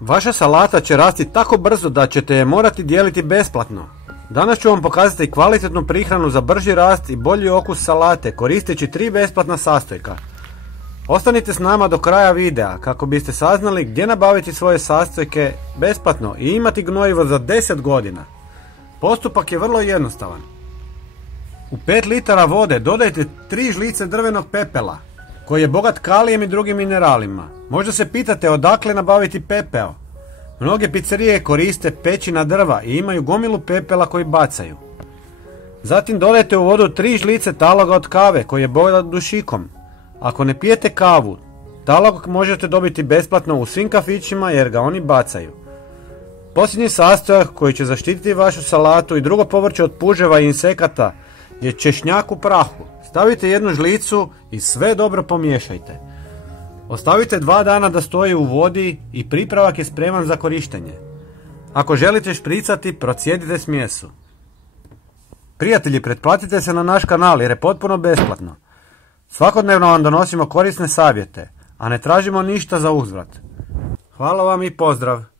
Vaša salata će rasti tako brzo da ćete je morati dijeliti besplatno. Danas ću vam pokazati kvalitetnu prihranu za brži rast i bolji okus salate koristeći 3 besplatna sastojka. Ostanite s nama do kraja videa kako biste saznali gdje nabaviti svoje sastojke besplatno i imati gnojivo za 10 godina. Postupak je vrlo jednostavan. U 5 litara vode dodajte 3 žlice drvenog pepela koji je bogat kalijem i drugim mineralima. Možda se pitate odakle nabaviti pepeo. Mnoge pizzerije koriste pećina drva i imaju gomilu pepela koji bacaju. Zatim dodajte u vodu 3 žlice taloga od kave koji je bogat dušikom. Ako ne pijete kavu, talog možete dobiti besplatno u svim kafićima jer ga oni bacaju. Posljednji sastojak koji će zaštititi vašu salatu i drugo povrće od puževa i insekata je češnjak u prahu. Stavite 1 žlicu i sve dobro pomiješajte. Ostavite 2 dana da stoji u vodi i pripravak je spreman za korištenje. Ako želite špricati, procijedite smjesu. Prijatelji, pretplatite se na naš kanal jer je potpuno besplatno. Svakodnevno vam donosimo korisne savjete, a ne tražimo ništa za uzvrat. Hvala vam i pozdrav!